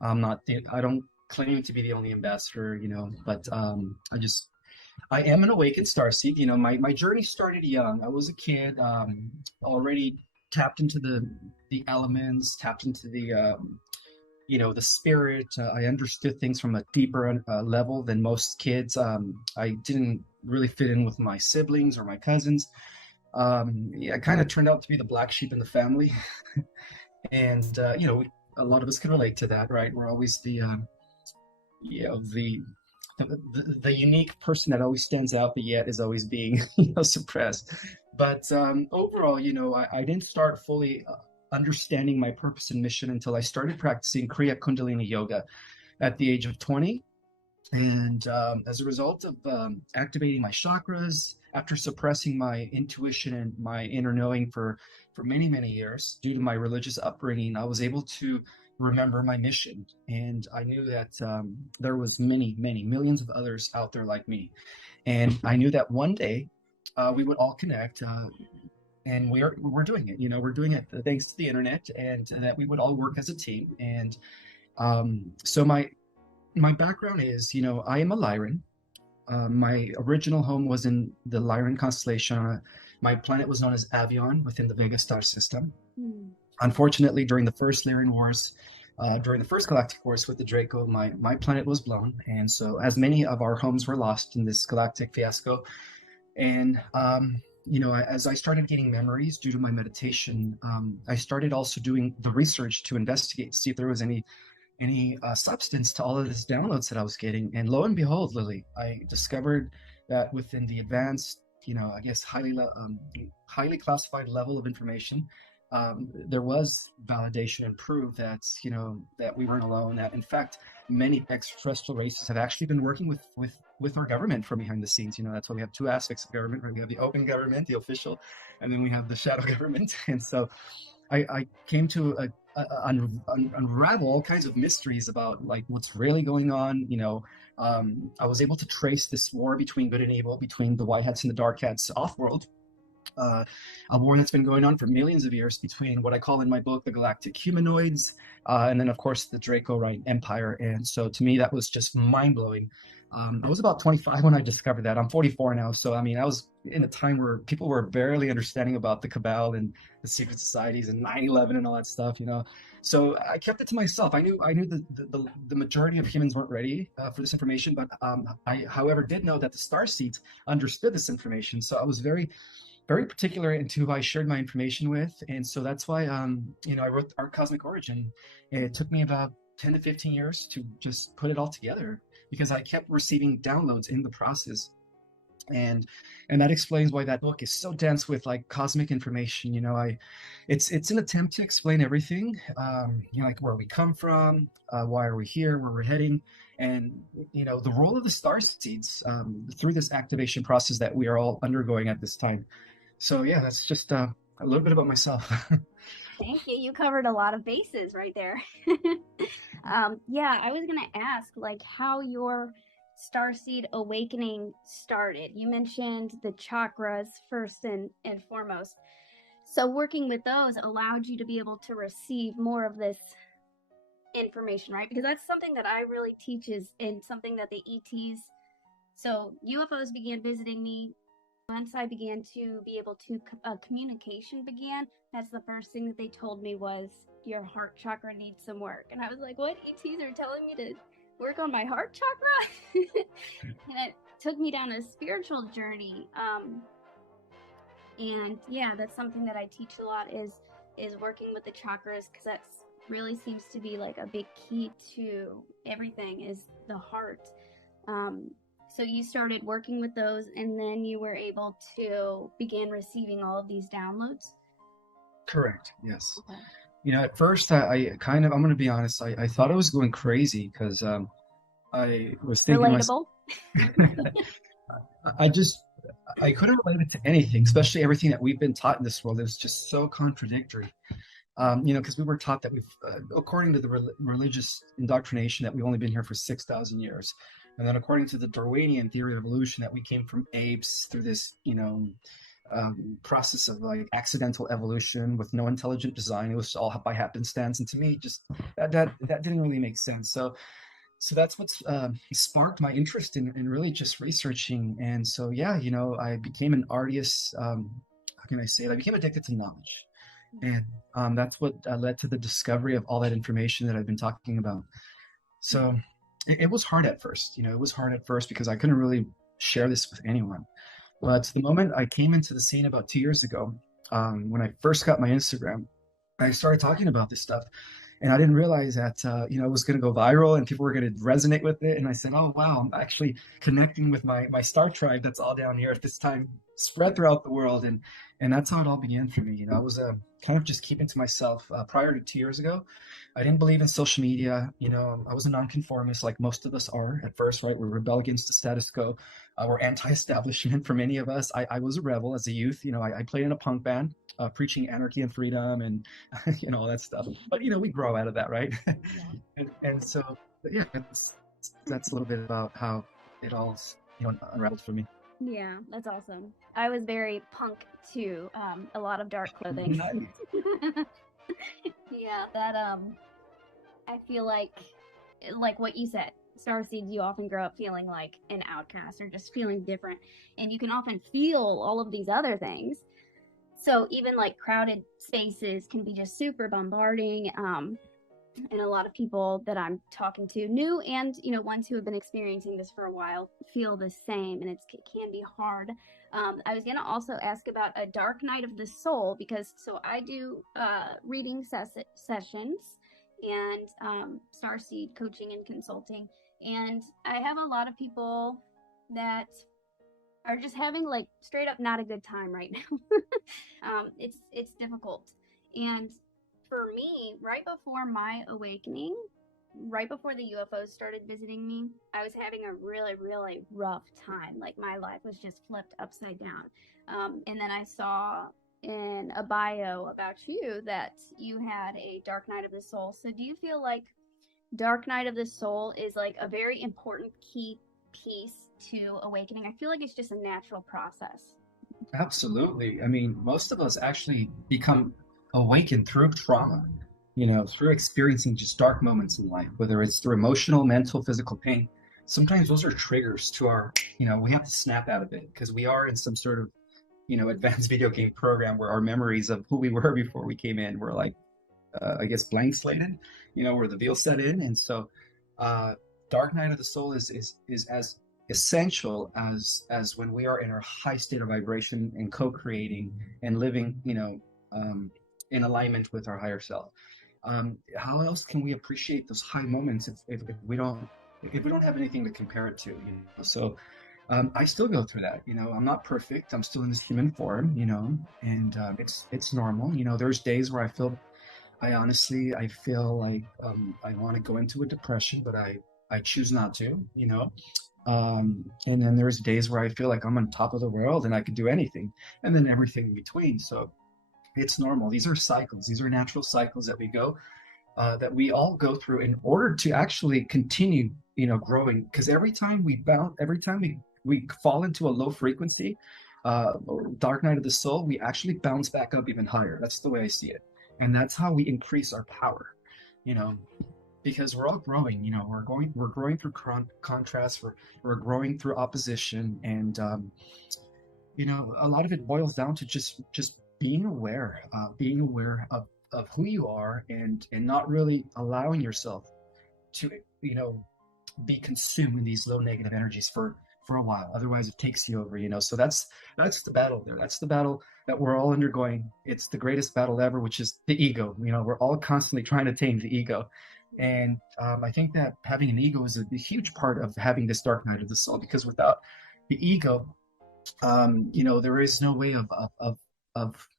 I don't claim to be the only ambassador, but I am an awakened starseed. My journey started young. I was a kid, already tapped into the elements, tapped into the spirit. I understood things from a deeper level than most kids. I didn't really fit in with my siblings or my cousins. Yeah, I kind of turned out to be the black sheep in the family, and a lot of us can relate to that, right? We're always you know, the unique person that always stands out, but yet is always being suppressed. But overall, I didn't start fully understanding my purpose and mission until I started practicing Kriya Kundalini Yoga at the age of 20. And as a result of activating my chakras, after suppressing my intuition and my inner knowing for many, many years, due to my religious upbringing, I was able to remember my mission. And I knew that there was many, many millions of others out there like me. And I knew that one day we would all connect. And we're doing it. We're doing it thanks to the internet, and that we would all work as a team. And so my background is, I am a Lyran. My original home was in the Lyran constellation. My planet was known as Avion within the Vega star system. Mm. Unfortunately, during the first Lyran Wars, during the first galactic wars with the Draco, my planet was blown. And so, as many of our homes were lost in this galactic fiasco, and as I started getting memories due to my meditation, I started also doing the research to investigate, see if there was any substance to all of this downloads that I was getting. And lo and behold, Lily, I discovered that within the advanced, I guess highly classified level of information, there was validation and proof that that we weren't alone. That in fact, many extraterrestrial races have actually been working with our government from behind the scenes. That's why we have two aspects of government. Right? We have the open government, the official, and then we have the shadow government. And so I came to unravel all kinds of mysteries about like what's really going on. I was able to trace this war between good and evil, between the white hats and the dark hats off-world, uh, a war that's been going on for millions of years between what I call in my book the galactic humanoids, and then of course the Draco-Rite Empire. And so to me, that was just mind-blowing. I was about 25 when I discovered that. I'm 44 now, so I mean, I was in a time where people were barely understanding about the cabal and the secret societies and 9/11 and all that stuff. So I kept it to myself. I knew the majority of humans weren't ready for this information, but I, however, did know that the star seeds understood this information. So I was very very particular into who I shared my information with. And so that's why, I wrote Our Cosmic Origin. And it took me about 10 to 15 years to just put it all together because I kept receiving downloads in the process. And that explains why that book is so dense with like cosmic information. It's an attempt to explain everything, like where we come from, why are we here, where we're heading, and the role of the star seeds through this activation process that we are all undergoing at this time. So yeah, that's just a little bit about myself. Thank you. You covered a lot of bases right there. Yeah, I was gonna ask like how your starseed awakening started. You mentioned the chakras first and foremost. So working with those allowed you to be able to receive more of this information, right? Because that's something that I really teach is and something that the ETs. So UFOs began visiting me once I began to be able to communication began. That's the first thing that they told me was your heart chakra needs some work, and I was like, "What? ETs are telling me to work on my heart chakra?" And it took me down a spiritual journey. And yeah, that's something that I teach a lot is working with the chakras because that's really seems to be like a big key to everything is the heart. Um, so you started working with those, and then you were able to begin receiving all of these downloads. Correct. Yes. Okay. At first, I kind of, I'm going to be honest, I thought I was going crazy because I was thinking to myself, Relatable. I just, I couldn't relate it to anything, especially everything that we've been taught in this world. It was just so contradictory. Because we were taught that according to the religious indoctrination, that we've only been here for 6,000 years. And then according to the Darwinian theory of evolution, that we came from apes through this, process of like accidental evolution with no intelligent design. It was all by happenstance, and to me, just that didn't really make sense. So that's what's sparked my interest in really just researching. And so yeah, I became an artist. How can I say it? I became addicted to knowledge, and that's what led to the discovery of all that information that I've been talking about. So it was hard at first. It was hard at first because I couldn't really share this with anyone. But the moment I came into the scene about 2 years ago, when I first got my Instagram, I started talking about this stuff, and I didn't realize that it was going to go viral and people were going to resonate with it. And I said, "Oh wow, I'm actually connecting with my star tribe that's all down here at this time, spread throughout the world." And that's how it all began for me. I was kind of just keeping to myself prior to 2 years ago. I didn't believe in social media. I was a nonconformist, like most of us are at first, right? We rebel against the status quo. We're anti-establishment for many of us. I was a rebel as a youth. I played in a punk band, preaching anarchy and freedom and all that stuff. But we grow out of that, right? Yeah. and so, but yeah, that's a little bit about how it all unraveled for me. Yeah, that's awesome. I was very punk too. A lot of dark clothing. Yeah, that I feel like what you said, starseeds, you often grow up feeling like an outcast or just feeling different, and you can often feel all of these other things. So even like crowded spaces can be just super bombarding. And a lot of people that I'm talking to, new and ones who have been experiencing this for a while, feel the same, and it can be hard. I was gonna also ask about a dark night of the soul because so I do reading sessions and starseed coaching and consulting, and I have a lot of people that are just having like straight up not a good time right now. It's difficult, and for me, right before my awakening, right before the UFOs started visiting me, I was having a really, really rough time. Like my life was just flipped upside down. And then I saw in a bio about you that you had a dark night of the soul. So do you feel like dark night of the soul is like a very important key piece to awakening? I feel like it's just a natural process. Absolutely. I mean, most of us actually become awakened through trauma, through experiencing just dark moments in life, whether it's through emotional, mental, physical pain. Sometimes those are triggers to we have to snap out of it because we are in some sort of, advanced video game program where our memories of who we were before we came in were like, I guess, blank slated, where the veil set in. And so, uh, Dark Night of the Soul is as essential as when we are in our high state of vibration and co-creating and living, in alignment with our higher self. How else can we appreciate those high moments if we don't have anything to compare it to? So I still go through that. I'm not perfect. I'm still in this human form. And it's normal. There's days where I feel like I want to go into a depression, but I choose not to. And then there's days where I feel like I'm on top of the world and I can do anything, and then everything in between. So it's normal. These are cycles. These are natural cycles that we all go through in order to actually continue, growing. Because every time we fall into a low frequency, or dark night of the soul, we actually bounce back up even higher. That's the way I see it, and that's how we increase our power. You know, because we're all growing. We're growing through contrast. We're growing through opposition, and a lot of it boils down to just being aware of who you are, and not really allowing yourself to be consumed in these low negative energies for a while. Otherwise, it takes you over. So that's the battle there. That's the battle that we're all undergoing. It's the greatest battle ever, which is the ego. We're all constantly trying to tame the ego. And I think that having an ego is a huge part of having this dark night of the soul, because without the ego, there is no way of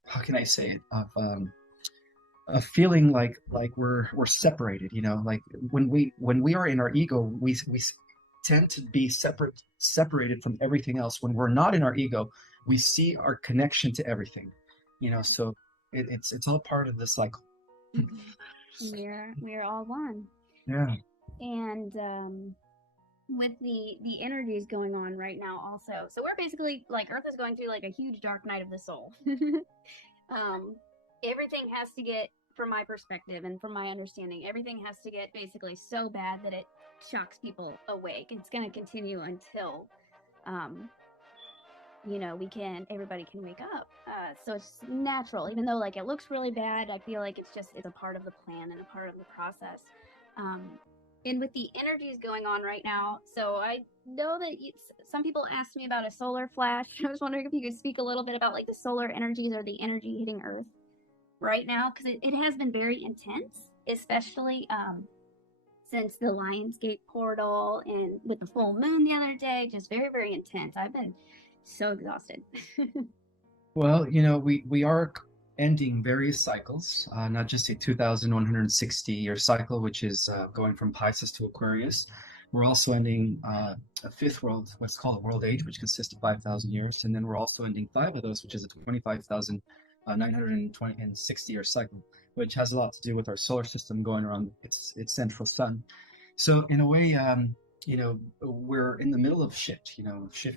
how can I say it, of feeling like we're separated. Like when we are in our ego, we tend to be separated from everything else. When we're not in our ego, we see our connection to everything. So it's all part of the cycle. We're all one. Yeah. And with the energies going on right now also. So we're basically like Earth is going through like a huge dark night of the soul. um Everything has to get, from my perspective and from my understanding, everything has to get basically so bad that it shocks people awake. It's going to continue until um everybody can wake up. So it's natural, even though like it looks really bad. I feel like it's a part of the plan and a part of the process. Um, and with the energies going on right now, so I know that some people asked me about a solar flash. I was wondering if you could speak a little bit about like the solar energies or the energy hitting Earth right now, because it has been very intense, especially since the Lionsgate portal and with the full moon the other day. Just very, very intense. I've been so exhausted. Well, we are ending various cycles, not just a 2,160-year cycle, which is going from Pisces to Aquarius. We're also ending a fifth world, what's called a world age, which consists of 5,000 years. And then we're also ending five of those, which is a 25,960-year cycle, which has a lot to do with our solar system going around its central sun. So in a way, we're in the middle of shift.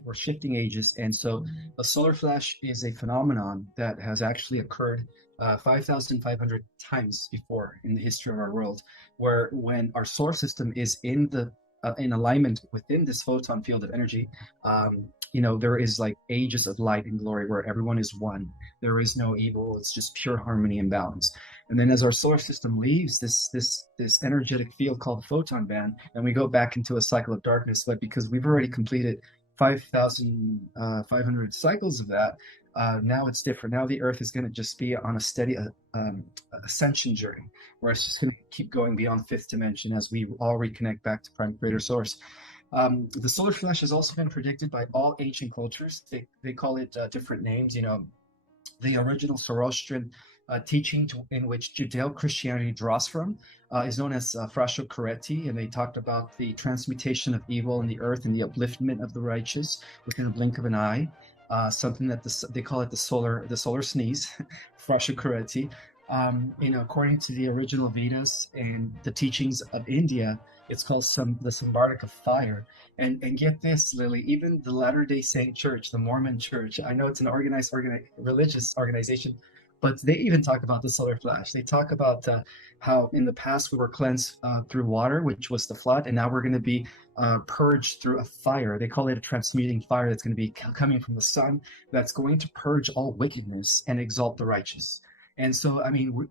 We're shifting ages, and so a solar flash is a phenomenon that has actually occurred 5,500 times before in the history of our world, where when our solar system is in alignment within this photon field of energy, there is like ages of light and glory where everyone is one. There is no evil; it's just pure harmony and balance. And then as our solar system leaves this energetic field called the photon band, and we go back into a cycle of darkness, but because we've already completed 5,500 cycles of that, now it's different. Now the Earth is going to just be on a steady ascension journey, where it's just going to keep going beyond the fifth dimension as we all reconnect back to Prime Creator Source. The solar flash has also been predicted by all ancient cultures. They call it different names. The original Zoroastrian teaching in which Judeo-Christianity draws from is known as Frascio Coretti, and they talked about the transmutation of evil in the earth and the upliftment of the righteous within a blink of an eye. Something that they call it the solar sneeze, Frascio Coretti. According to the original Vedas and the teachings of India, it's called the Sambardic of fire. And get this, Lily, even the Latter-day Saint Church, the Mormon Church, I know it's an organized religious organization, but they even talk about the solar flash. They talk about how in the past we were cleansed through water, which was the flood, and now we're going to be purged through a fire. They call it a transmuting fire that's going to be coming from the sun, that's going to purge all wickedness and exalt the righteous. And so, I mean,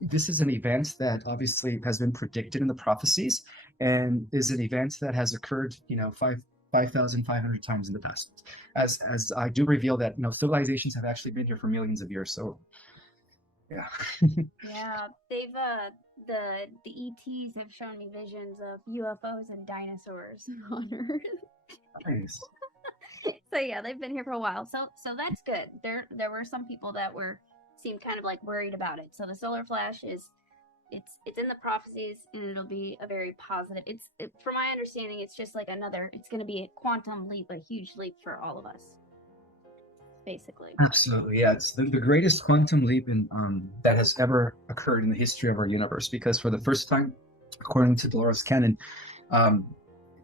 this is an event that obviously has been predicted in the prophecies, and is an event that has occurred, 5,500 times in the past. As I do reveal that, civilizations have actually been here for millions of years. So, yeah. Yeah, they've the ETs have shown me visions of UFOs and dinosaurs on Earth. Nice. So yeah, they've been here for a while. So that's good. There were some people that seemed kind of like worried about it. So the solar flash it's in the prophecies, and it'll be a very positive. From my understanding, it's just like it's going to be a quantum leap, a huge leap for all of us, basically. Absolutely, yeah. It's the greatest quantum leap that has ever occurred in the history of our universe, because for the first time, according to Dolores Cannon, um,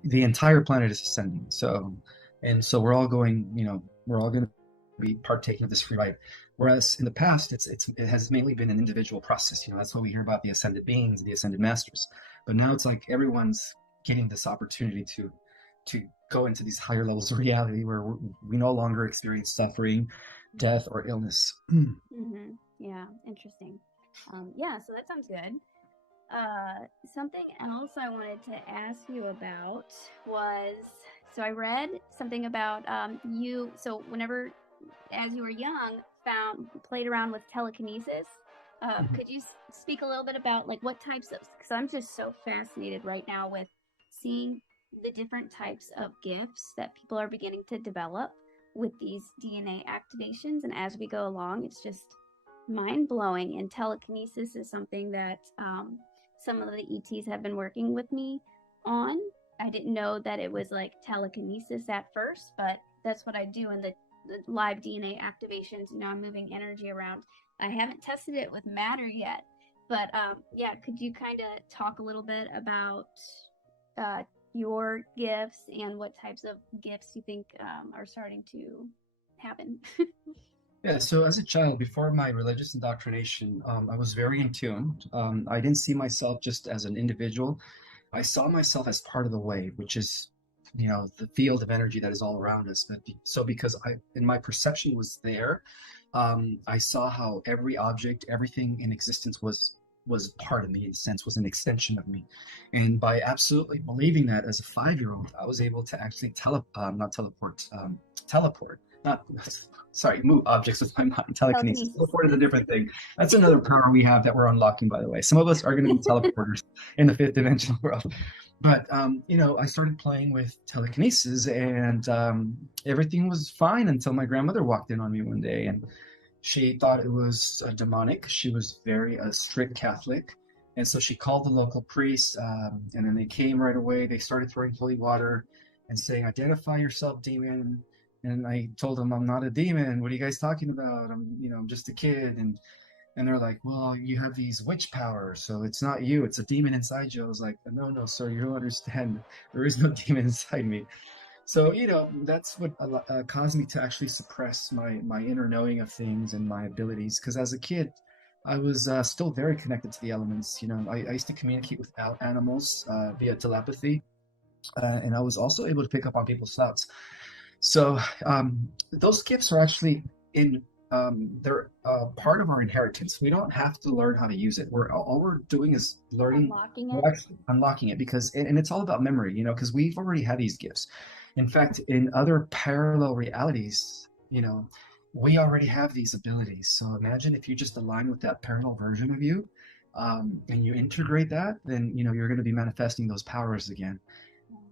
the entire planet is ascending. So we're all going to be partaking of this free ride. Whereas in the past, it has mainly been an individual process. That's why we hear about the ascended beings, the ascended masters. But now it's like everyone's getting this opportunity to go into these higher levels of reality where we no longer experience suffering, death, or illness. Mm-hmm. Yeah, interesting. Yeah, so that sounds good. Something else I wanted to ask you about was, so I read something about you. So whenever, as you were young, played around with telekinesis. Could you speak a little bit about like what types of? Because I'm just so fascinated right now with seeing the different types of gifts that people are beginning to develop with these DNA activations, and as we go along, it's just mind blowing. And telekinesis is something that some of the ETs have been working with me on. I didn't know that it was like telekinesis at first, but that's what I do in the live DNA activations. I'm moving energy around. I haven't tested it with matter yet, but yeah, could you kind of talk a little bit about your gifts and what types of gifts you think are starting to happen. Yeah, so as a child, before my religious indoctrination, I was very in tune. I didn't see myself just as an individual. I saw myself as part of the wave, which is, the field of energy that is all around us. So because in my perception was there, I saw how every object, everything in existence was part of me, in a sense, was an extension of me. And by absolutely believing that as a 5-year-old, I was able to actually not teleport, teleport, not, sorry, move objects with my mind. Telekinesis. Telekinesis. Teleport is a different thing. That's another power we have that we're unlocking, by the way. Some of us are going to be teleporters in the fifth dimensional world. But I started playing with telekinesis, and everything was fine until my grandmother walked in on me one day, and she thought it was demonic. She was very strict Catholic, and so she called the local priest, and then they came right away. They started throwing holy water and saying, "Identify yourself, demon." And I told them, "I'm not a demon. What are you guys talking about? I'm just a kid." And they're like, "Well, you have these witch powers, so it's not you, it's a demon inside you." I was like, "No, no, sir, you don't understand. There is no demon inside me." So, that's what caused me to actually suppress my inner knowing of things and my abilities. Because as a kid, I was still very connected to the elements. I used to communicate with animals via telepathy, and I was also able to pick up on people's thoughts. So those gifts are actually in they're part of our inheritance. We don't have to learn how to use it. All we're doing is learning. Unlocking it. We're actually unlocking it because, and it's all about memory, because we've already had these gifts. In fact, in other parallel realities, we already have these abilities. So imagine if you just align with that parallel version of you, and you integrate that, then you're going to be manifesting those powers again.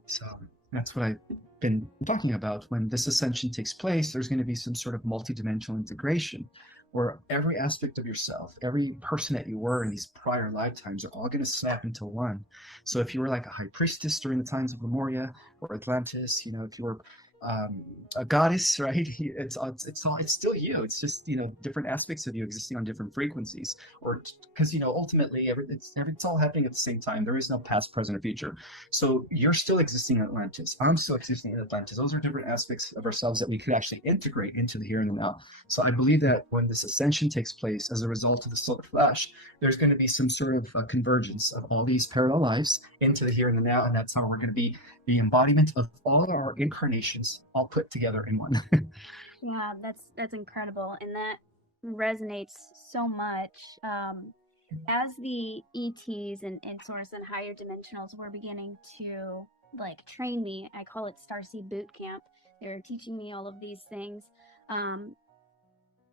So that's what I've been talking about. When this ascension takes place, there's going to be some sort of multidimensional integration where every aspect of yourself, every person that you were in these prior lifetimes are all going to snap into one. So if you were like a high priestess during the times of Lemuria or Atlantis, if you were a goddess, right? It's still you. It's just different aspects of you existing on different frequencies, or because ultimately it's all happening at the same time. There is no past, present, or future. So you're still existing in Atlantis. I'm still existing in Atlantis. Those are different aspects of ourselves that we could actually integrate into the here and the now. So I believe that when this ascension takes place as a result of the solar flash, there's going to be some sort of convergence of all these parallel lives into the here and the now, and that's how we're going to be the embodiment of all of our incarnations all put together in one. Yeah, that's incredible, and that resonates so much. As the ETs and Source and higher dimensionals were beginning to train me, I call it Starseed Boot Camp. They're teaching me all of these things.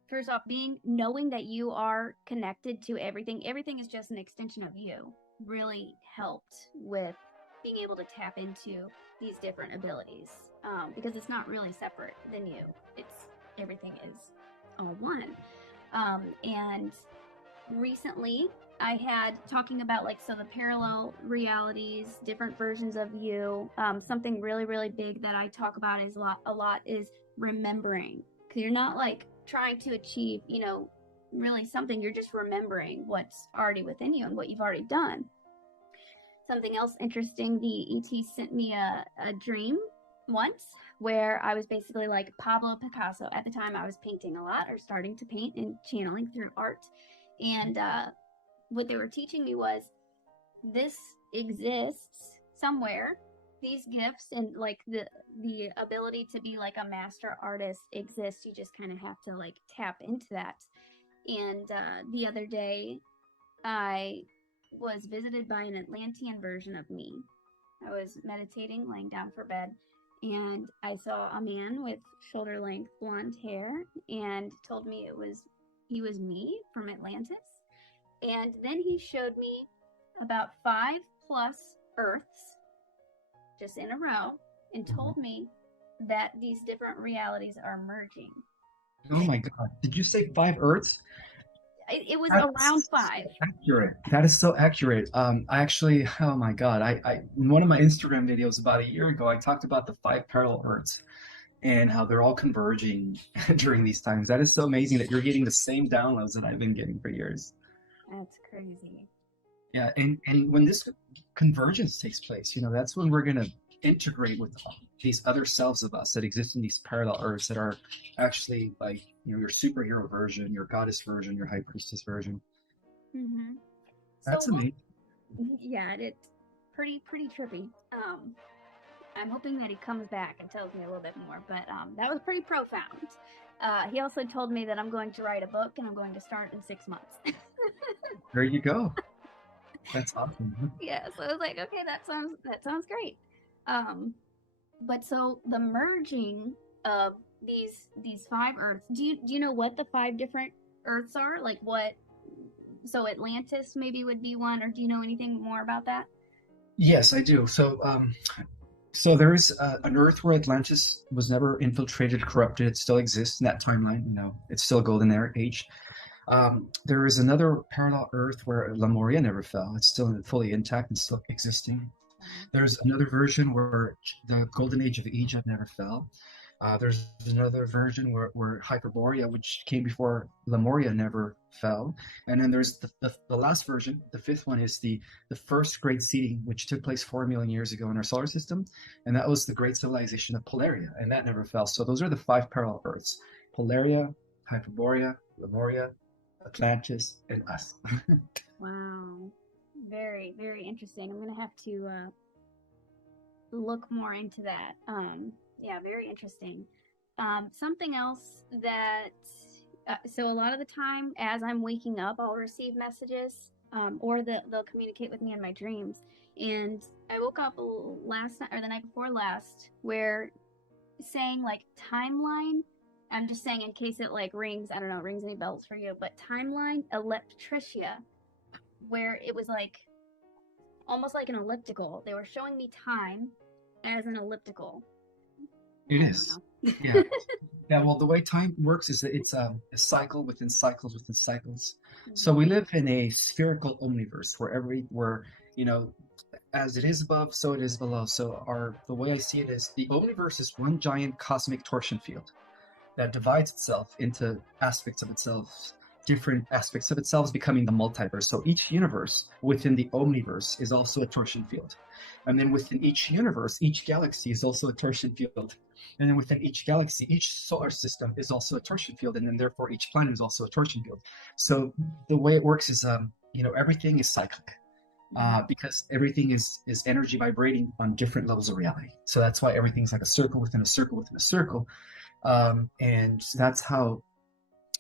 First off, knowing that you are connected to everything is just an extension of you, really helped with being able to tap into these different abilities, because it's not really separate than you. Everything is all one. And recently I had talking about the parallel realities, different versions of you. Something really, really big that I talk about is a lot is remembering. Because you're not trying to achieve, really something. You're just remembering what's already within you and what you've already done. Something else interesting, the ET sent me a dream once where I was basically like Pablo Picasso. At the time I was painting a lot, or starting to paint and channeling through art. And what they were teaching me was, this exists somewhere. These gifts and the ability to be a master artist exists. You just kind of have to tap into that. And the other day I was visited by an Atlantean version of me. I was meditating, laying down for bed, and I saw a man with shoulder-length blonde hair, and told me he was me from Atlantis. And then he showed me about 5+ Earths just in a row, and told me that these different realities are merging. Oh my God! Did you say 5 Earths? It was That's around so 5. accurate. That is so accurate. I actually, oh my God, I in one of my Instagram videos about a year ago, I talked about the 5 parallel Earths and how they're all converging during these times. That is so amazing that you're getting the same downloads that I've been getting for years. That's crazy. Yeah, and when this convergence takes place. That's when we're going to integrate with these other selves of us that exist in these parallel earths that are actually like, your superhero version, your goddess version, your high priestess version. Mm-hmm. So That's amazing. yeah, it's pretty trippy. I'm hoping that he comes back and tells me a little bit more, but that was pretty profound. He also told me that I'm going to write a book and I'm going to start in 6 months. There you go. That's awesome. Yeah, so I was like, okay, that sounds great. Um, but so the merging of these five Earths. Do you know what the five different Earths are? Like what? So Atlantis maybe would be one, or do you know anything more about that? Yes, I do. So there is an Earth where Atlantis was never infiltrated, corrupted. It still exists in that timeline. It's still a golden age. There is another parallel Earth where Lemuria never fell. It's still fully intact and still existing. There's another version where the golden age of Egypt never fell. There's another version where Hyperborea, which came before Lemuria, never fell. And then there's the last version, the fifth one, is the first great seeding, which took place 4 million years ago in our solar system. And that was the great civilization of Polaria, and that never fell. So those are the five parallel Earths: Polaria, Hyperborea, Lemuria, Atlantis, and us. Wow, very very interesting. I'm gonna have to look more into that. Yeah, very interesting. Something else that so a lot of the time as I'm waking up, I'll receive messages, or they'll communicate with me in my dreams. And I woke up last night or the night before last, where saying like timeline. I'm just saying in case it like rings. I don't know, rings any bells for you, but timeline electricia, where it was like almost like an elliptical. They were showing me time as an elliptical. It I don't is. know. Yeah. Yeah, well, the way time works is that it's a cycle within cycles within cycles. So Mm-hmm. we live in a spherical omniverse where you know, as it is above, so it is below. So the way I see it is the omniverse is one giant cosmic torsion field that divides itself into aspects of itself, different aspects of itself, becoming the multiverse. So each universe within the omniverse is also a torsion field. And then within each universe, each galaxy is also a torsion field. And then within each galaxy, each solar system is also a torsion field. And then therefore each planet is also a torsion field. So the way it works is, everything is cyclic. Because everything is energy vibrating on different levels of reality. So that's why everything's like a circle within a circle within a circle. And that's how,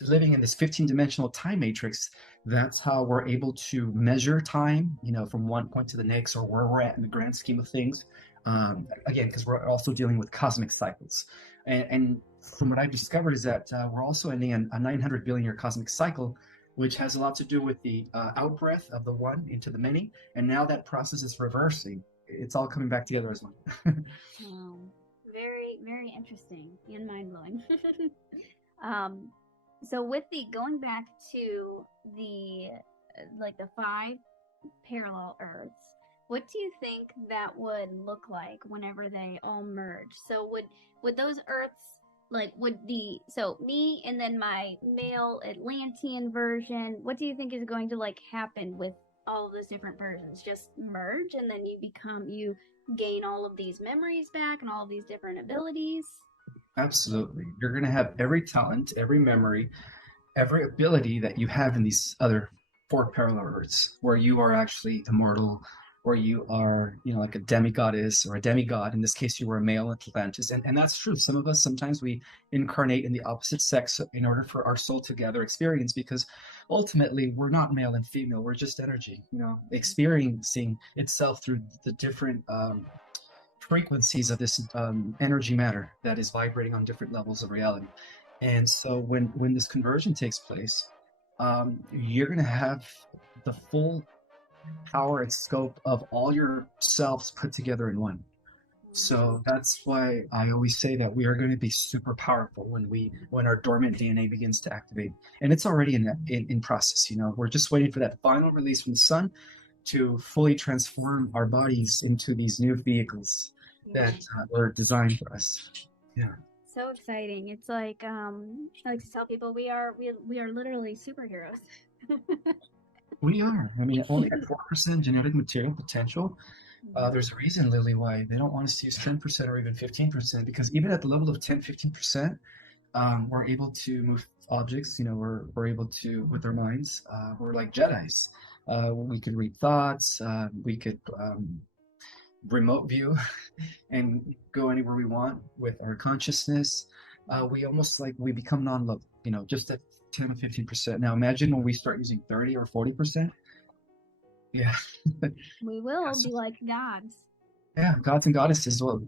living in this 15-dimensional time matrix, that's how we're able to measure time, from one point to the next, or where we're at in the grand scheme of things. Again, because we're also dealing with cosmic cycles. And from what I've discovered is that we're also ending a 900 billion year cosmic cycle, which has a lot to do with the outbreath of the one into the many. And now that process is reversing. It's all coming back together as one. Wow. Very, very interesting and mind blowing. um, so with the going back to the like the five parallel Earths, what do you think that would look like whenever they all merge? So would those Earths like would the so me and then my male Atlantean version, what do you think is going to like happen with all of those different versions? Just merge and then you gain all of these memories back and all of these different abilities? Absolutely. You're going to have every talent, every memory, every ability that you have in these other four parallel Earths, where you are actually immortal, where you are, like a demigoddess or a demigod. In this case, you were a male Atlantis. And that's true. Some of us, sometimes we incarnate in the opposite sex in order for our soul to gather experience, because ultimately we're not male and female. We're just energy, experiencing itself through the different frequencies of this energy matter that is vibrating on different levels of reality. And so when this conversion takes place, you're going to have the full power and scope of all your selves put together in one. So that's why I always say that we are going to be super powerful when our dormant DNA begins to activate, and it's already in process. We're just waiting for that final release from the sun to fully transform our bodies into these new vehicles that were designed for us. Yeah. So exciting. It's like I like to tell people we are literally superheroes. We are. I mean, only at 4% genetic material potential. Mhm. There's a reason, Lily, why they don't want us to use 10% or even 15%, because even at the level of 10, 15%, we're able to move objects. We're able to, with our minds, we're like Jedis. We could read thoughts, we could remote view and go anywhere we want with our consciousness. We almost like we become non-local, just at 10 or 15%. Now imagine when we start using 30 or 40%. Yeah. We will That's be just, like gods. yeah, gods and goddesses. Well,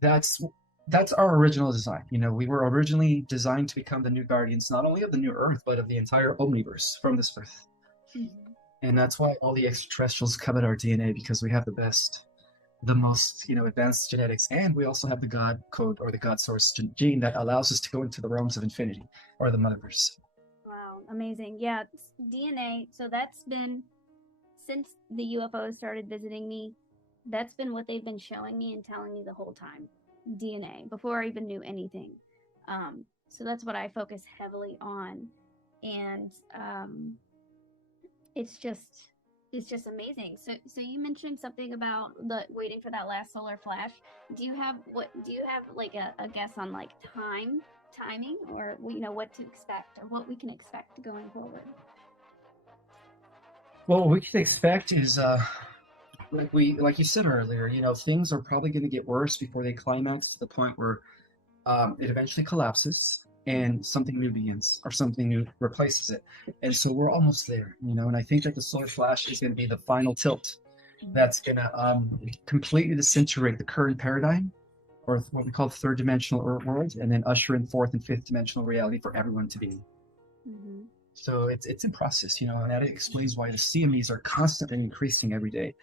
that's that's our original design. We were originally designed to become the new guardians, not only of the new Earth, but of the entire omniverse from this Earth. Mhm. And that's why all the extraterrestrials covet our DNA, because we have the most, advanced genetics, and we also have the God code or the God source gene that allows us to go into the realms of infinity or the motherverse. Wow, amazing. Yeah, DNA. So that's been since the UFOs started visiting me, that's been what they've been showing me and telling me the whole time. DNA before I even knew anything. So that's what I focus heavily on, and it's just it's just amazing. So you mentioned something about the waiting for that last solar flash. Do you have like a guess on like timing, or what to expect or what we can expect going forward? Well, what we can expect is, like you said earlier, things are probably going to get worse before they climax to the point where it eventually collapses and something new begins or something new replaces it. And so we're almost there, and I think that the solar flash is going to be the final tilt that's going to completely disintegrate the current paradigm, or what we call the third dimensional world, and then usher in fourth and fifth dimensional reality for everyone to be in. Mm-hmm. So it's in process, and that explains why the CMEs are constantly increasing every day,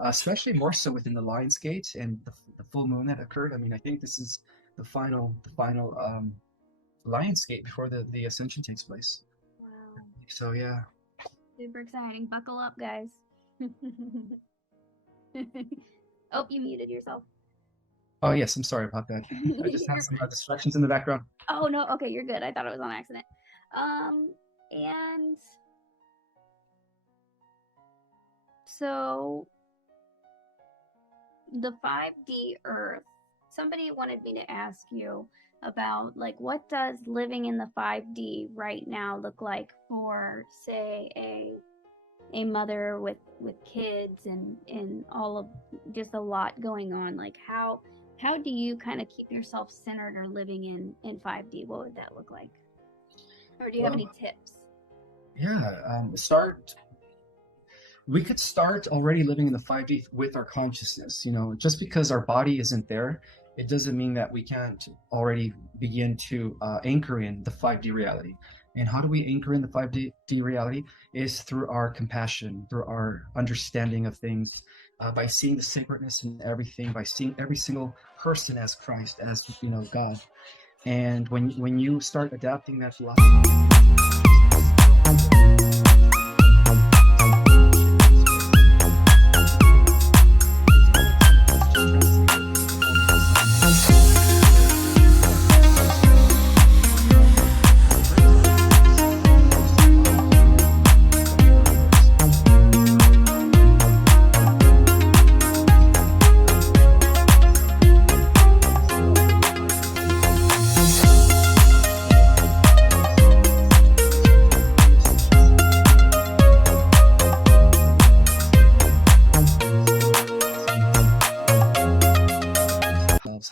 especially more so within the Lions Gate and the full moon that occurred. I mean, I think this is the final Lions Gate before the ascension takes place. Wow. So yeah. Super exciting. Buckle up, guys. Oh, you muted yourself. Oh yes, I'm sorry about that. I just have You're some fine. distractions in the background. Oh no, okay, you're good. I thought it was on accident. And so the 5D Earth, somebody wanted me to ask you about like what does living in the 5D right now look like for say a mother with kids and all of just a lot going on, like how do you kind of keep yourself centered or living in 5D? What would that look like? Or do you have Well, any tips? yeah, we could start already living in the 5D with our consciousness. Just because our body isn't there, it doesn't mean that we can't already begin to anchor in the 5D reality. And how do we anchor in the 5D reality? Is through our compassion, through our understanding of things, by seeing the sacredness in everything, by seeing every single person as Christ, as God. And when you start adapting that philosophy,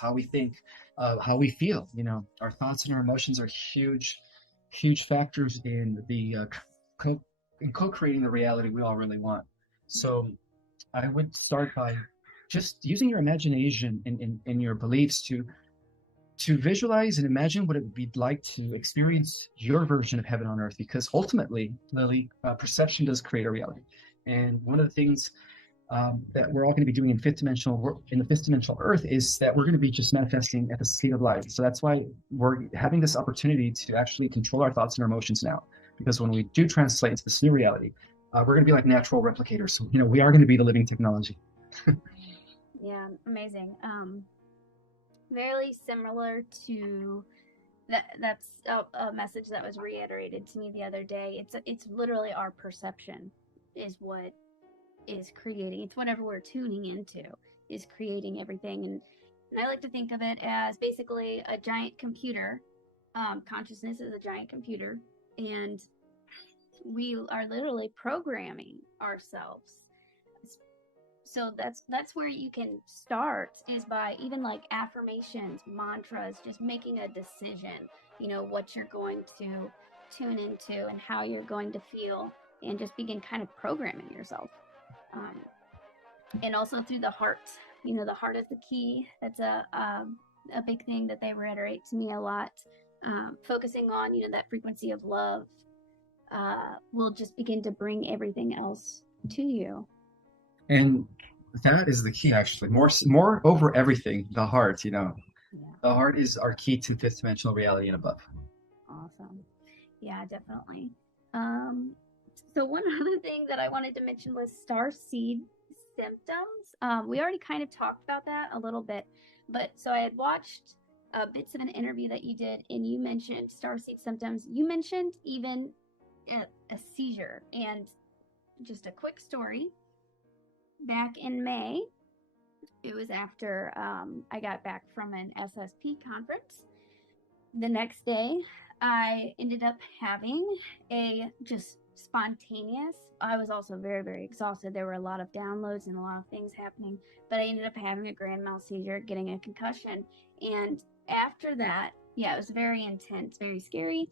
how we think, how we feel. Our thoughts and our emotions are huge, huge factors in the in co-creating the reality we all really want. So I would start by just using your imagination and your beliefs to visualize and imagine what it would be like to experience your version of heaven on earth. Because ultimately, Lily, perception does create a reality. And one of the things that we're all going to be doing in the fifth dimensional Earth is that we're going to be just manifesting at the speed of light. So that's why we're having this opportunity to actually control our thoughts and our emotions now. Because when we do translate into this new reality, we're going to be like natural replicators. So, we are going to be the living technology. Yeah, amazing. Very similar to that's a message that was reiterated to me the other day. It's literally our perception. is what is creating. It's whatever we're tuning into is creating everything. And I like to think of it as basically a giant computer. Consciousness is a giant computer, and we are literally programming ourselves. So that's where you can start, is by even like affirmations, mantras, just making a decision, what you're going to tune into and how you're going to feel, and just begin kind of programming yourself. um, and also through the heart. The heart is the key. That's a big thing that they reiterate to me a lot. Focusing on that frequency of love will just begin to bring everything else to you. And that is the key, actually. More over everything, the heart. Yeah. The heart is our key to fifth dimensional reality and above. Awesome. Yeah, definitely. So one other thing that I wanted to mention was starseed symptoms. We already kind of talked about that a little bit, but so I had watched bits of an interview that you did, and you mentioned starseed symptoms. You mentioned even a seizure. And just a quick story. Back in May, it was after I got back from an SSP conference. The next day, I ended up having a just spontaneous. I was also very, very exhausted. There were a lot of downloads and a lot of things happening, but I ended up having a grand mal seizure, getting a concussion. And after that, yeah, it was very intense, very scary.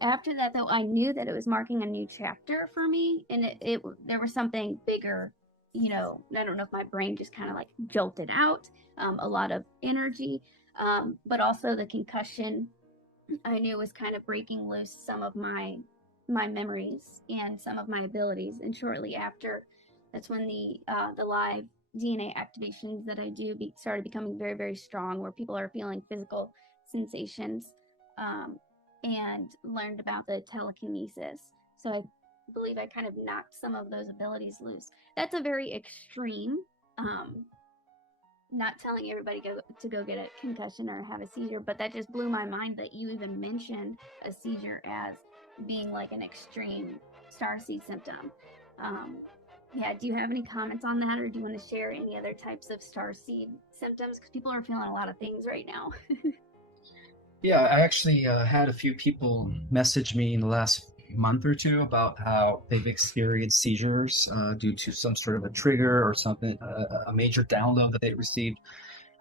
After that, though, I knew that it was marking a new chapter for me, and there was something bigger. I don't know if my brain just kind of like jolted out, a lot of energy, but also the concussion, I knew was kind of breaking loose some of my memories and some of my abilities. And shortly after, that's when the live DNA activations that I do started becoming very, very strong, where people are feeling physical sensations, and learned about the telekinesis. So I believe I kind of knocked some of those abilities loose. That's a very extreme. Not telling everybody to go get a concussion or have a seizure, but that just blew my mind that you even mentioned a seizure as being like an extreme starseed symptom. Yeah, do you have any comments on that, or do you want to share any other types of starseed symptoms? Because people are feeling a lot of things right now. Yeah, I actually had a few people message me in the last month or two about how they've experienced seizures due to some sort of a trigger or something, a major download that they received.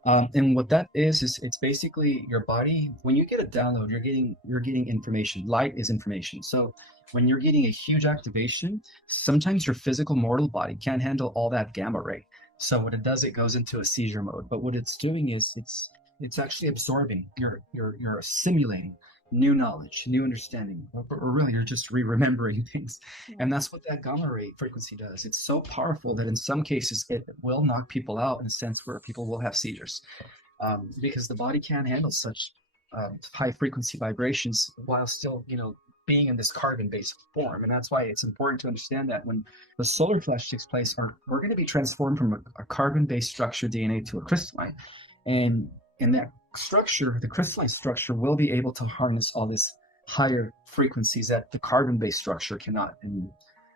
And what that is it's basically your body. When you get a download, you're getting information. Light is information. So when you're getting a huge activation, sometimes your physical mortal body can't handle all that gamma ray. So what it does, it goes into a seizure mode. But what it's doing is it's actually absorbing. You're assimilating new knowledge, new understanding, or really you're just remembering things. And that's what that gamma ray frequency does. It's so powerful that in some cases it will knock people out, in a sense where people will have seizures, because the body can't handle such high frequency vibrations while still, being in this carbon-based form. And that's why it's important to understand that when the solar flash takes place, we're going to be transformed from a carbon-based structure DNA to a crystalline. And in that structure, the crystalline structure will be able to harness all this higher frequencies that the carbon-based structure cannot.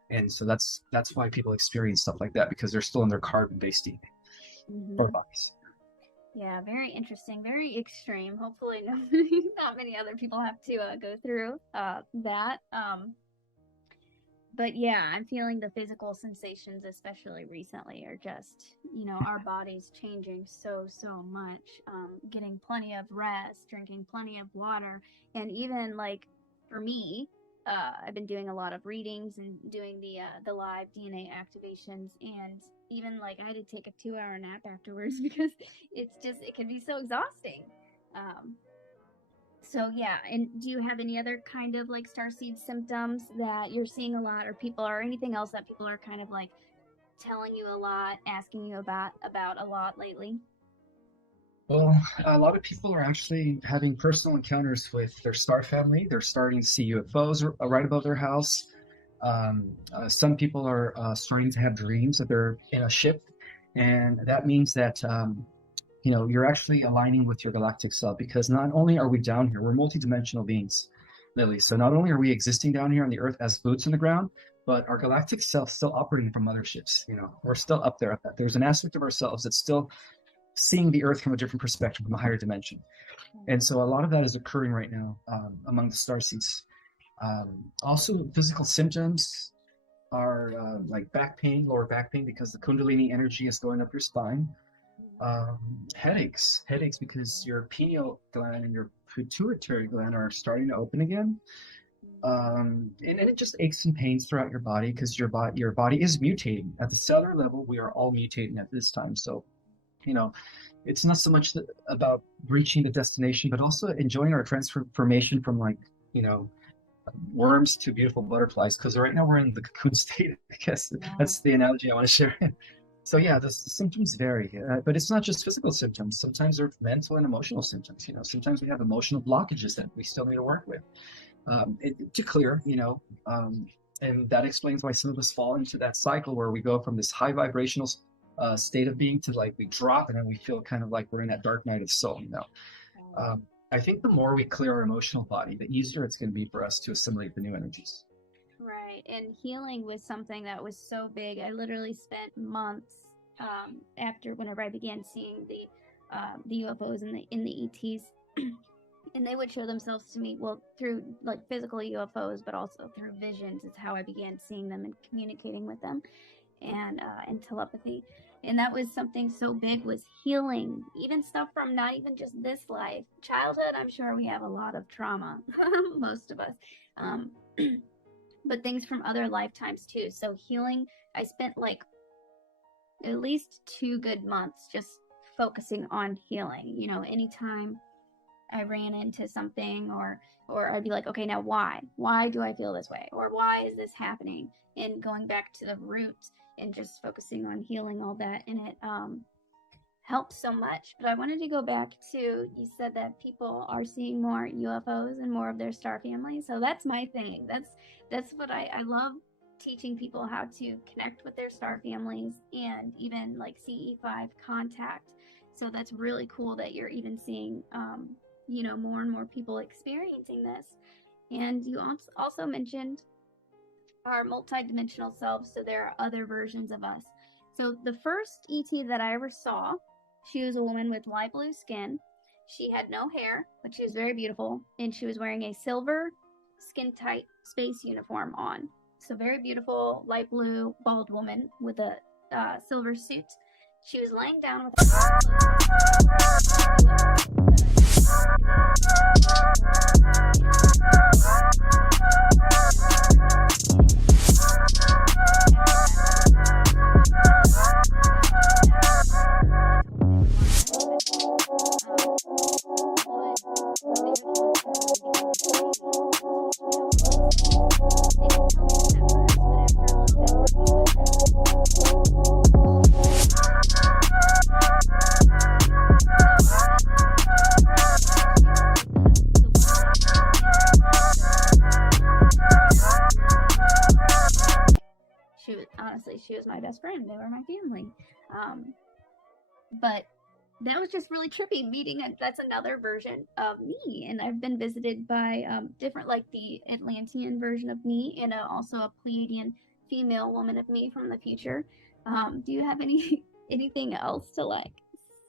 And so that's why people experience stuff like that, because they're still in their carbon-based DNA or bodies. Yeah, very interesting, very extreme. Hopefully, not many other people have to go through that. But yeah, I'm feeling the physical sensations, especially recently, are just, our bodies changing so much. Getting plenty of rest, drinking plenty of water, and even like for me, I've been doing a lot of readings and doing the live DNA activations, and even like I had to take a 2-hour nap afterwards because it can be so exhausting. So yeah, and do you have any other kind of like starseed symptoms that you're seeing a lot, or people, or anything else that people are kind of like telling you a lot, asking you about a lot lately? Well, a lot of people are actually having personal encounters with their star family. They're starting to see UFOs right above their house. Some people are starting to have dreams that they're in a ship, and that means that you're actually aligning with your galactic self, because not only are we down here, we're multidimensional beings, Lily. So not only are we existing down here on the Earth as boots on the ground, but our galactic self still operating from motherships. We're still up there. There's an aspect of ourselves that's still seeing the Earth from a different perspective, from a higher dimension. And so a lot of that is occurring right now among the starseeds. Also, physical symptoms are like back pain, lower back pain, because the Kundalini energy is going up your spine. Headaches because your pineal gland and your pituitary gland are starting to open again. And it just aches and pains throughout your body because your body is mutating at the cellular level. We are all mutating at this time. So, it's not so much about reaching the destination, but also enjoying our transformation from worms to beautiful butterflies. Because right now we're in the cocoon state. I guess that's the analogy I want to share. So yeah, the symptoms vary, but it's not just physical symptoms. Sometimes they're mental and emotional symptoms. Sometimes we have emotional blockages that we still need to work with to clear. And that explains why some of us fall into that cycle where we go from this high vibrational state of being to we drop and then we feel kind of like we're in that dark night of soul. I think the more we clear our emotional body, the easier it's going to be for us to assimilate the new energies. Right, and healing was something that was so big. I literally spent months after whenever I began seeing the UFOs and the ETs, and they would show themselves to me through physical UFOs, but also through visions. Is how I began seeing them and communicating with them, and telepathy. And that was something so big, was healing, even stuff from not even just this life, childhood. I'm sure we have a lot of trauma, most of us. But things from other lifetimes too. So healing, I spent at least 2 good months just focusing on healing. Anytime I ran into something or I'd be like, okay, now why do I feel this way? Or why is this happening? And going back to the roots and just focusing on healing all that. And it helps so much. But I wanted to go back to, you said that people are seeing more UFOs and more of their star families. So that's my thing. That's what I love, teaching people how to connect with their star families and even CE5 contact. So that's really cool that you're even seeing, more and more people experiencing this. And you also mentioned our multidimensional selves. So there are other versions of us. So the first ET that I ever saw, she was a woman with light blue skin. She had no hair, but she was very beautiful. And she was wearing a silver skin-tight space uniform on. So very beautiful, light blue, bald woman with a silver suit. She was laying down with she was my best friend. They were my family. But that was just really trippy meeting. That's another version of me. And I've been visited by different, the Atlantean version of me and also a Pleiadian female woman of me from the future. Do you have anything else to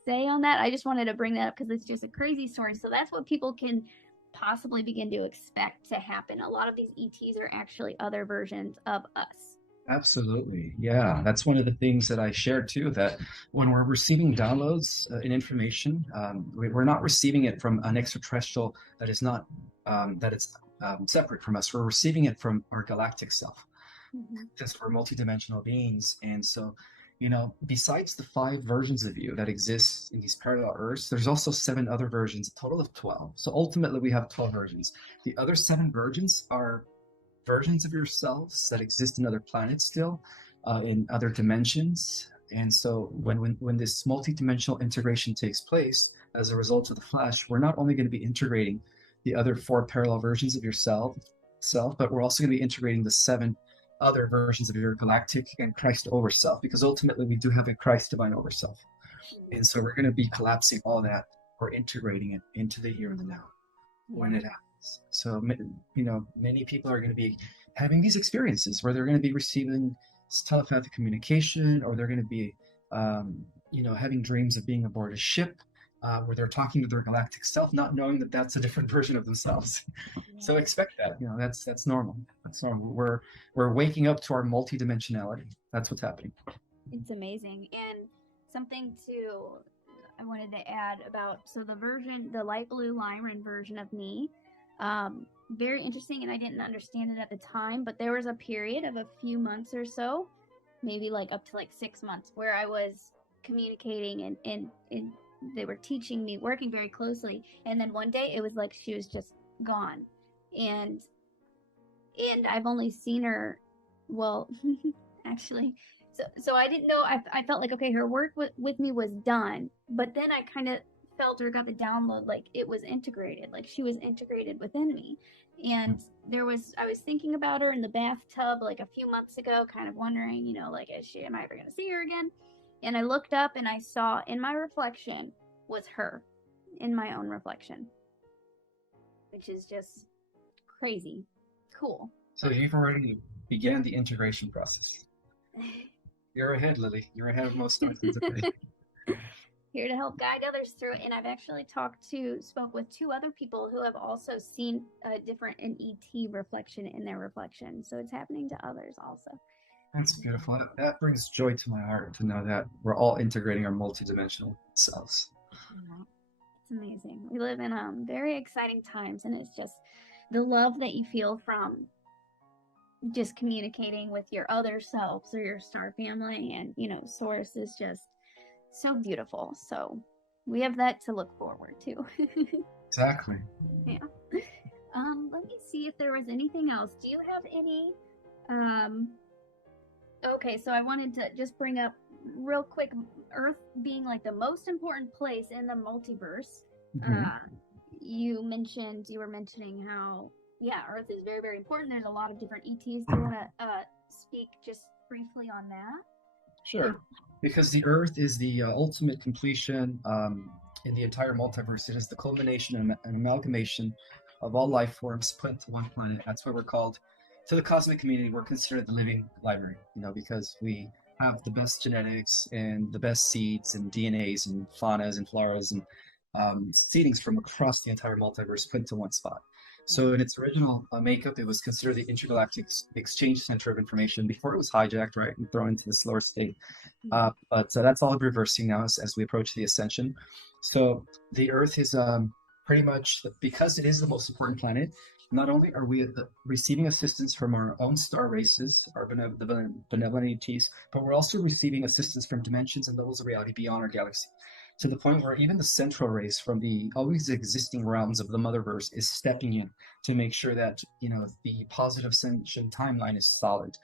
say on that? I just wanted to bring that up because it's just a crazy story. So that's what people can possibly begin to expect to happen. A lot of these ETs are actually other versions of us. Absolutely. Yeah. That's one of the things that I shared too, that when we're receiving downloads and information, we're not receiving it from an extraterrestrial that is not, that it's separate from us. We're receiving it from our galactic self, because we're multidimensional beings. And so, besides the 5 versions of you that exist in these parallel Earths, there's also 7 other versions, a total of 12. So ultimately we have 12 versions. The other 7 versions are versions of yourselves that exist in other planets still, in other dimensions. And so when this multi-dimensional integration takes place as a result of the flash, we're not only going to be integrating the other 4 parallel versions of yourself, but we're also going to be integrating the 7 other versions of your galactic and Christ overself, because ultimately we do have a Christ divine overself. And so we're going to be collapsing all that, or integrating it into the here and the now when it happens. So, many people are going to be having these experiences where they're going to be receiving telepathic communication, or they're going to be, having dreams of being aboard a ship, where they're talking to their galactic self, not knowing that that's a different version of themselves. So Yeah. expect that. That's normal. That's normal. We're waking up to our multidimensionality. That's what's happening. It's amazing. And something to I wanted to add about the light blue Lyran version of me, very interesting, and I didn't understand it at the time, but there was a period of a few months or so, maybe like up to like 6 months, where I was communicating and they were teaching me, working very closely, and then one day it was like she was just gone, and I've only seen her, well, actually. So I didn't know. I felt like, okay, her work with me was done, but then I kind of felt or got the download like it was integrated, like she was integrated within me. And I was thinking about her in the bathtub like a few months ago, kind of wondering, like, am I ever going to see her again? And I looked up and I saw in my reflection was her, in my own reflection, which is just crazy cool. So you've already began the integration process. You're ahead, Lily. You're ahead of most stars today. Here to help guide others through it. And I've actually spoke with two other people who have also seen a different an ET reflection in their reflection. So it's happening to others also. That's beautiful. That brings joy to my heart to know that we're all integrating our multidimensional selves. Yeah, it's amazing. We live in very exciting times, and it's just the love that you feel from just communicating with your other selves or your star family and source is just so beautiful. So we have that to look forward to. Exactly. Yeah. Let me see if there was anything else. Do you have any okay, so I wanted to just bring up real quick, Earth being like the most important place in the multiverse. Mm-hmm. You were mentioning how, yeah, Earth is very, very important. There's a lot of different ETs. Do you want to speak just briefly on that? Sure. Because the Earth is the ultimate completion in the entire multiverse. It is the culmination and an amalgamation of all life forms put into one planet. That's why we're called, to the cosmic community, we're considered the living library, because we have the best genetics and the best seeds and DNAs and faunas and floras and seedings from across the entire multiverse put into one spot. So in its original makeup, it was considered the intergalactic exchange center of information before it was hijacked, right, and thrown into this lower state. But that's all reversing now as we approach the ascension. So the Earth is pretty much, because it is the most important planet, not only are we receiving assistance from our own star races, our benevolent entities, but we're also receiving assistance from dimensions and levels of reality beyond our galaxy, to the point where even the central race from the always existing realms of the motherverse is stepping in to make sure that the positive ascension timeline is solid.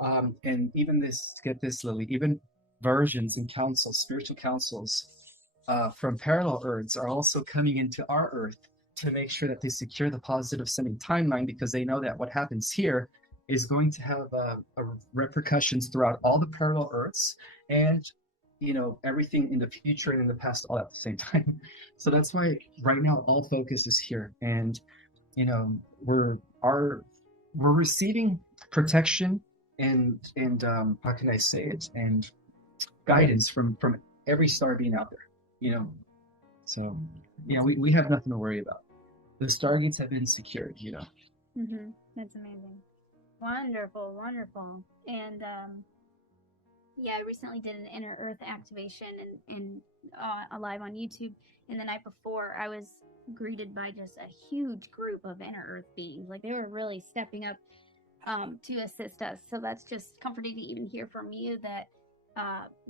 And even this, get this, Lily, even versions and councils, spiritual councils from parallel Earths are also coming into our Earth to make sure that they secure the positive ascending timeline, because they know that what happens here is going to have repercussions throughout all the parallel Earths, and everything in the future and in the past all at the same time. So that's why right now all focus is here, and we're receiving protection and how can I say it, and guidance from every star being out there. So we have nothing to worry about. The stargates have been secured. That's amazing. Wonderful, wonderful. And yeah, I recently did an inner Earth activation and live on YouTube. And the night before, I was greeted by just a huge group of inner Earth beings. Like, they were really stepping up to assist us. So that's just comforting to even hear from you that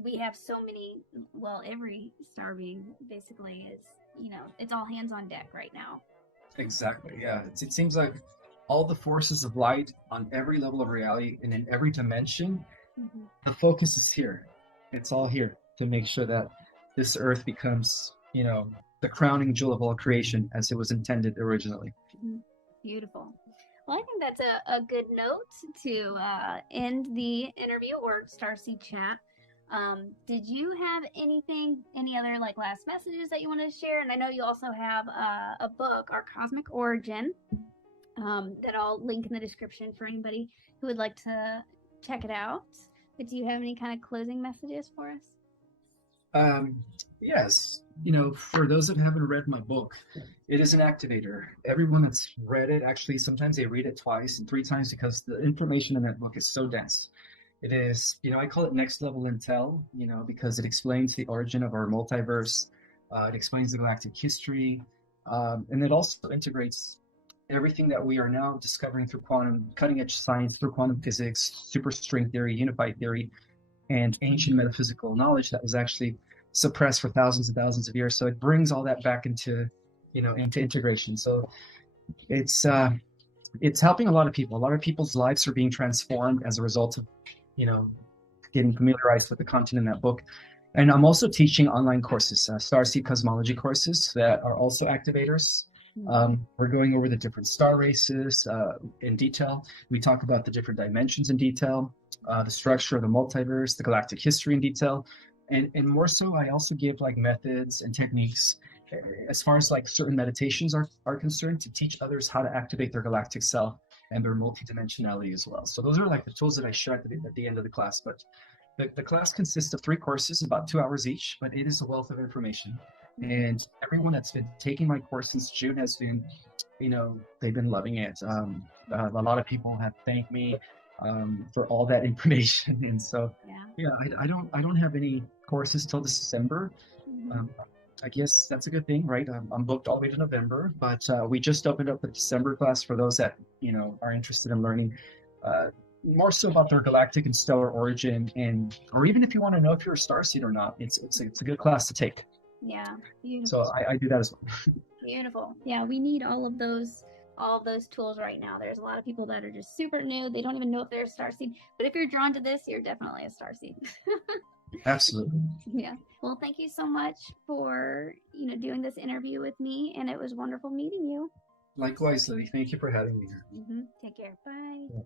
we have so many. Well, every star being basically is, it's all hands on deck right now. Exactly. Yeah. It seems like all the forces of light on every level of reality and in every dimension, the focus is here. It's all here to make sure that this Earth becomes, the crowning jewel of all creation as it was intended originally. Beautiful. Well, I think that's a good note to end the interview or Starseed chat. Did you have any other last messages that you wanted to share? And I know you also have a book, Our Cosmic Origin. that I'll link in the description for anybody who would like to check it out. But do you have any kind of closing messages for us? Um, yes, you know, for those that haven't read my book, it is an activator. Everyone that's read it, actually, sometimes they read it twice and three times because the information in that book is so dense. It is, you know, I call it next level intel, you know, because it explains the origin of our multiverse. It explains the galactic history, and it also integrates everything that we are now discovering through quantum, cutting edge science, through quantum physics, superstring theory, unified theory, and ancient metaphysical knowledge that was actually suppressed for thousands and thousands of years. So it brings all that back into, you know, into integration. So it's uh, it's helping a lot of people. A lot of people's lives are being transformed as a result of, you know, getting familiarized with the content in that book. And I'm also teaching online courses, starseed cosmology courses that are also activators. We're going over the different star races in detail. We talk about the different dimensions in detail, the structure of the multiverse, the galactic history in detail. And more so, I also give like methods and techniques as far as like certain meditations are concerned to teach others how to activate their galactic self and their multidimensionality as well. So those are like the tools that I share at the end of the class. But the class consists of three courses, about 2 hours each, but it is a wealth of information. And everyone that's been taking my course since June has been, you know, they've been loving it. A lot of people have thanked me for all that information, and so Yeah. yeah, I don't have any courses till December. Um, I guess that's a good thing, right? I'm booked all the way to November, but we just opened up the December class for those that, you know, are interested in learning uh, more so about their galactic and stellar origin, and or even if you want to know if you're a starseed or not, it's a good class to take. Yeah, So beautiful. I do that as well. Beautiful. Yeah, we need all of those tools right now. There's a lot of people that are just super new. They don't even know if they're a starseed. But if you're drawn to this, you're definitely a starseed. Absolutely. Yeah. Well, thank you so much for, doing this interview with me, and it was wonderful meeting you. Likewise, Lily. Thank you for having me here. Take care. Bye. Yeah.